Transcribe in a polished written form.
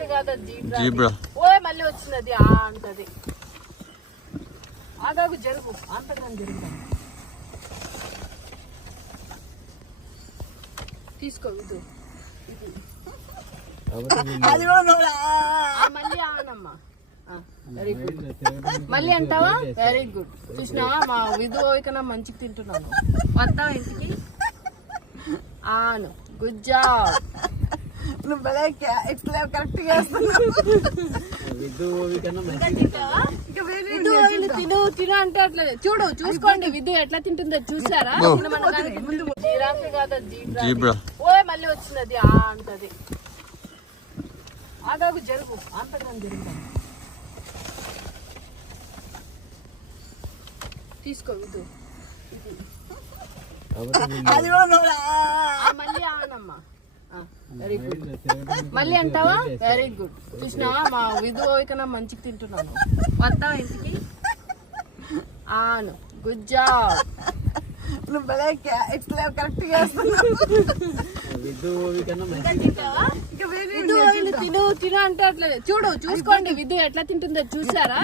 Giraffe కాదు zebra. ఓ మళ్ళీ వచ్చినది అంటది. ఆగాగు జరుగు అంతగా జరుగుతాను. తీసుకో ఇది మళ్ళీ ఆనమ్మా. Very good. మళ్ళీ అంటావా? Very good. చూసినా మా విధు కన్నా మంచిగా తింటున్నాను. వద్దా ఇంటికి? ఆను. Good job. ఇట్లా కరెక్ట్ గా తిను తిను అంటే అట్లా చూడు చూసుకోండి. విధు ఎట్లా తింటుందో చూసారా? జిరాఫ్ కాదు జీబ్రా. ఓ మళ్ళీ వచ్చినది అంటది. ఆగాగు జరుగు అంతగా జరుగుతాను. తీసుకో విధు మళ్ళీ ఆనమ్మా. Very good. మళ్ళీ అంటావా? Very good. చూసినా మా విధు కన్నా మంచిగా తింటున్నాను. వద్దా ఇంటికి? ఆను. Good job. ఇట్లా కరెక్ట్ గా తిను తిను అంటే అట్లా చూడు చూసుకోండి. విధు ఎట్లా తింటుందో చూసారా?